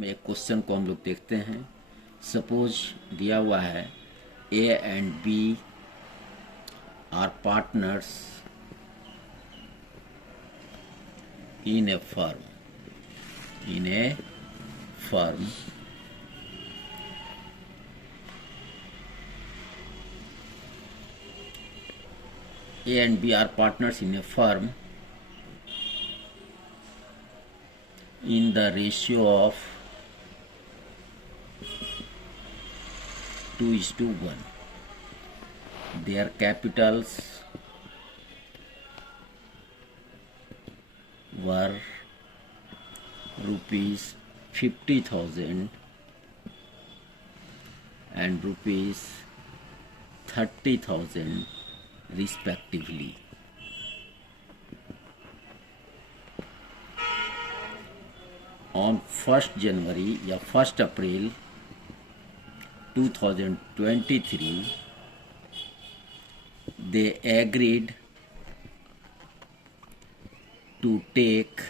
में एक क्वेश्चन को हम लोग देखते हैं। सपोज दिया हुआ है A and B are partners in a firm. A and B are partners in a firm in the ratio of 2:1. Their capitals were rupees 50,000 and rupees 30,000 respectively. On 1st January या 1st April 2023 they agreed to take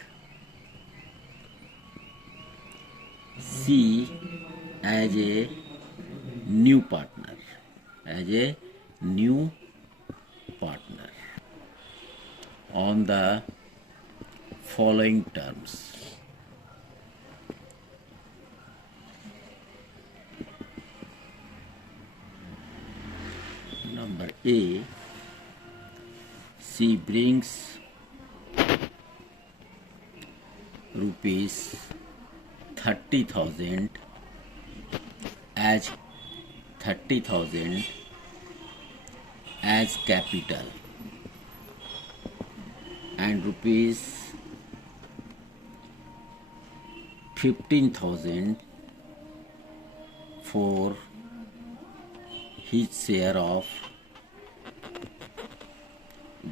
C as a new partner, on the following terms. Number A, she brings rupees 30,000 as capital and rupees 15,000 for his share of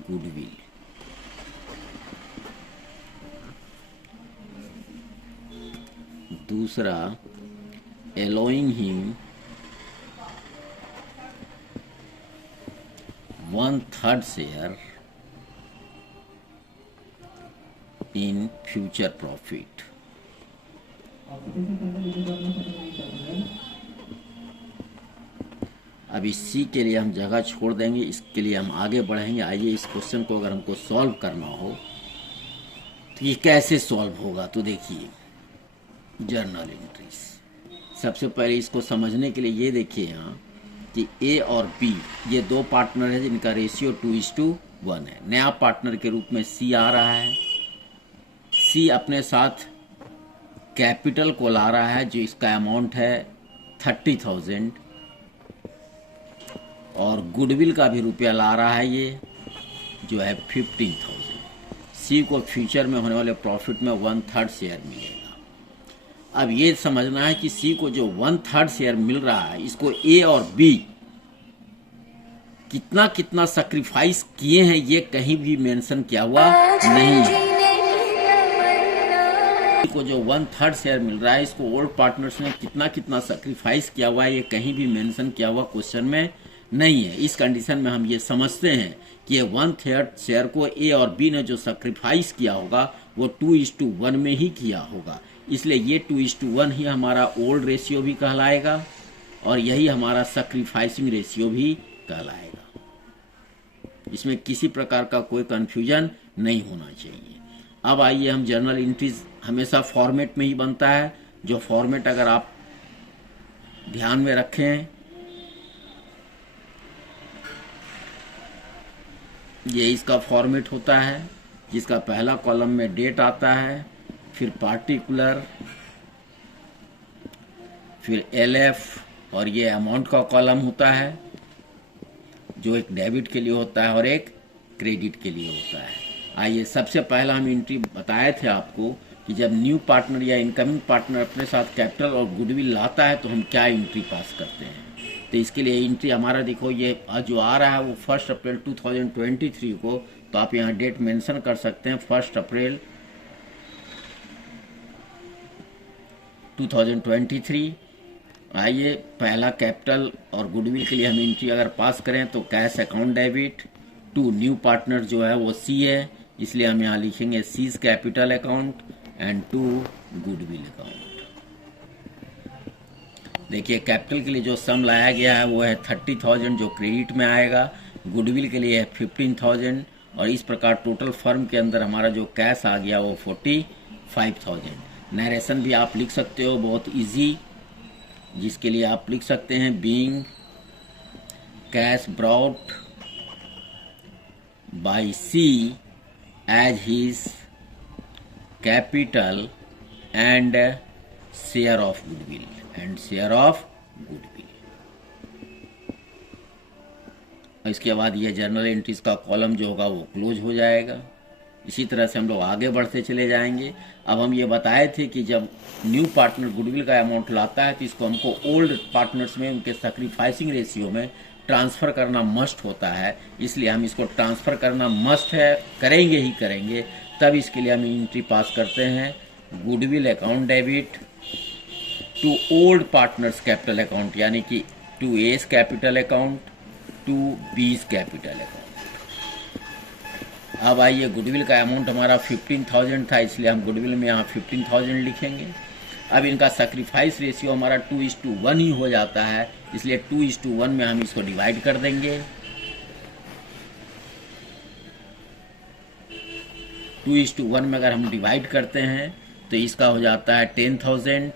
goodwill. दूसरा, allowing him 1/3 share in future profit. अब इस सी के लिए हम जगह छोड़ देंगे, इसके लिए हम आगे बढ़ेंगे। आइए इस क्वेश्चन को अगर हमको सॉल्व करना हो तो ये कैसे सॉल्व होगा, तो देखिए जर्नल एंट्रीज। सबसे पहले इसको समझने के लिए ये देखिए यहाँ कि ए और बी ये दो पार्टनर है जिनका रेशियो 2:1 है। नया पार्टनर के रूप में सी आ रहा है। सी अपने साथ कैपिटल को ला रहा है जो इसका अमाउंट है 30,000 और गुडविल का भी रुपया ला रहा है ये जो है 15,000। सी को फ्यूचर में होने वाले प्रॉफिट में 1/3 शेयर मिलेगा। अब ये समझना है कि सी को जो 1/3 शेयर मिल रहा है इसको ए और बी कितना कितना सैक्रिफाइस किए हैं ये कहीं भी मेंशन किया हुआ नहीं है। को जो 1/3 शेयर मिल रहा है इसको ओल्ड पार्टनर्स ने कितना कितना सैक्रिफाइस किया हुआ है ये कहीं भी मेंशन किया हुआ क्वेश्चन में नहीं है। इस कंडीशन में हम ये समझते हैं कि ये 1/3 शेयर को ए और बी ने जो सैक्रिफाइस किया होगा वो 2:1 में ही किया होगा। इसलिए ये 2:1 ही हमारा ओल्ड रेशियो भी कहलाएगा और यही हमारा सैक्रिफाइसिंग रेशियो भी कहलाएगा। इसमें किसी प्रकार का कोई कंफ्यूजन नहीं होना चाहिए। अब आइए हम जर्नल एंट्रीज हमेशा फॉर्मेट में ही बनता है, जो फॉर्मेट अगर आप ध्यान में रखें ये इसका फॉर्मेट होता है जिसका पहला कॉलम में डेट आता है, फिर पार्टिकुलर, फिर एलएफ और ये अमाउंट का कॉलम होता है जो एक डेबिट के लिए होता है और एक क्रेडिट के लिए होता है। आइए सबसे पहला हम एंट्री बताए थे आपको कि जब न्यू पार्टनर या इनकमिंग पार्टनर अपने साथ कैपिटल और गुडविल लाता है तो हम क्या एंट्री पास करते हैं। तो इसके लिए एंट्री हमारा देखो ये जो आ रहा है वो 1 अप्रैल 2023 को, तो आप यहाँ डेट मेंशन कर सकते हैं 1 अप्रैल 2023। आइए पहला कैपिटल और गुडविल के लिए हम एंट्री अगर पास करें तो cash account debit to new partner जो है वो सी है, इसलिए हम यहाँ लिखेंगे C's capital account and to goodwill account. देखिए कैपिटल के लिए जो सम लाया गया है वो है 30,000 जो क्रेडिट में आएगा, गुडविल के लिए है 15,000 और इस प्रकार टोटल फर्म के अंदर हमारा जो कैश आ गया वो 45,000। नरेशन भी आप लिख सकते हो बहुत इजी, जिसके लिए आप लिख सकते हैं being cash brought by C as his capital and share of goodwill इसके बाद ये जर्नल एंट्रीज का कॉलम जो होगा वो क्लोज हो जाएगा। इसी तरह से हम लोग आगे बढ़ते चले जाएंगे। अब हम ये बताए थे कि जब न्यू पार्टनर गुडविल का अमाउंट लाता है तो इसको हमको ओल्ड पार्टनर्स में उनके सैक्रिफाइसिंग रेशियो में ट्रांसफ़र करना मस्ट होता है, इसलिए हम इसको ट्रांसफ़र करना मस्ट है, करेंगे ही करेंगे। तब इसके लिए हम एंट्री पास करते हैं goodwill account debit to old partners capital account, यानी कि to A's capital account to B's capital account. अब आइए गुडविल का अमाउंट हमारा 15,000 था, इसलिए हम गुडविल में यहाँ 15,000 लिखेंगे। अब इनका सैक्रिफाइस रेशियो हमारा 2:1 ही हो जाता है, इसलिए 2:1 में हम इसको डिवाइड कर देंगे। 2:1 में अगर हम डिवाइड करते हैं तो इसका हो जाता है 10,000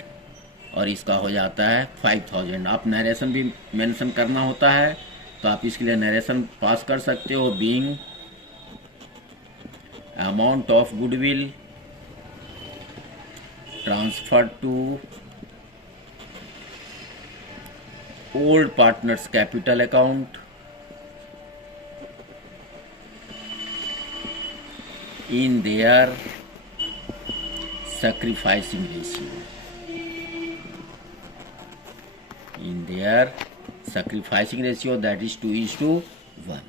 और इसका हो जाता है 5,000। आप नरेशन भी मेंशन करना होता है तो आप इसके लिए नरेशन पास कर सकते हो being amount of goodwill transfer to old partners capital account in their sacrificing ratio, that is 2:1।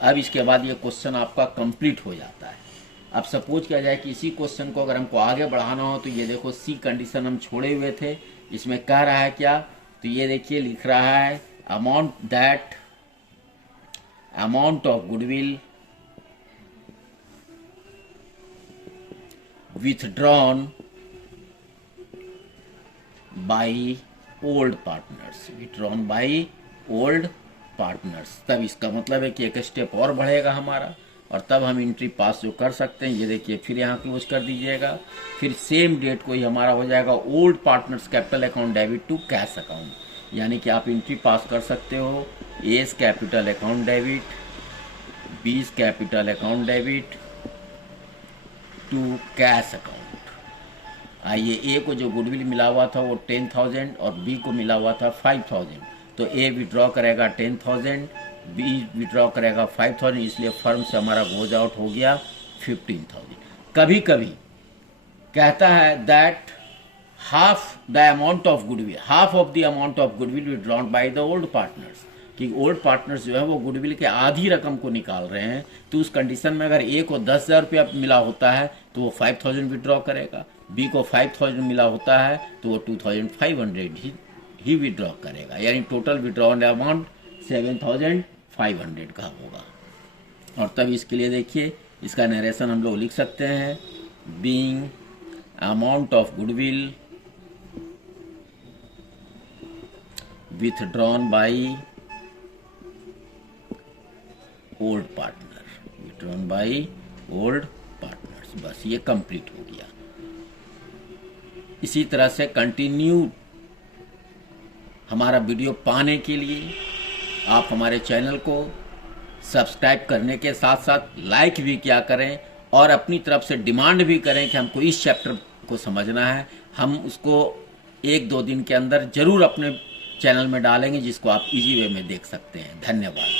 अब इसके बाद ये क्वेश्चन आपका कंप्लीट हो जाता है। अब सपोज किया जाए कि इसी क्वेश्चन को अगर हमको आगे बढ़ाना हो तो ये देखो सी कंडीशन हम छोड़े हुए थे, इसमें कह रहा है क्या, तो ये देखिए लिख रहा है amount of goodwill withdrawn by old partners। तब इसका मतलब है कि एक स्टेप और बढ़ेगा हमारा और तब हम एंट्री पास जो कर सकते हैं। ये देखिए फिर यहाँ क्लोज कर दीजिएगा, फिर सेम डेट को ही हमारा हो जाएगा old partners capital account debit to cash account, यानी कि आप एंट्री पास कर सकते हो A's capital account debit, B's capital account debit to cash account. आइए ए को जो गुडविल मिला हुआ था वो 10,000 और बी को मिला हुआ था 5,000, तो ए विड्रॉ करेगा 10,000, बी विड्रॉ करेगा 5,000, इसलिए फर्म से हमारा गोज आउट हो गया 15,000। कभी कभी कहता है that half of the amount of goodwill withdrawn by the old partners, कि ओल्ड पार्टनर्स जो है वो गुडविल के आधी रकम को निकाल रहे हैं, तो उस कंडीशन में अगर ए को 10,000 रुपया मिला होता है तो वो 5,000 विड्रॉ करेगा, बी को 5,000 मिला होता है तो वो 2,500 ही विड्रॉ करेगा, यानी टोटल विड्रॉन अमाउंट 7,500 का होगा। और तब इसके लिए देखिए इसका नरेशन हम लोग लिख सकते हैं being amount of goodwill withdrawn by old partners. बस ये कंप्लीट हो गया। इसी तरह से कंटिन्यू हमारा वीडियो पाने के लिए आप हमारे चैनल को सब्सक्राइब करने के साथ साथ लाइक भी किया करें और अपनी तरफ से डिमांड भी करें कि हमको इस चैप्टर को समझना है। हम उसको 1-2 दिन के अंदर जरूर अपने चैनल में डालेंगे जिसको आप इजी वे में देख सकते हैं। धन्यवाद।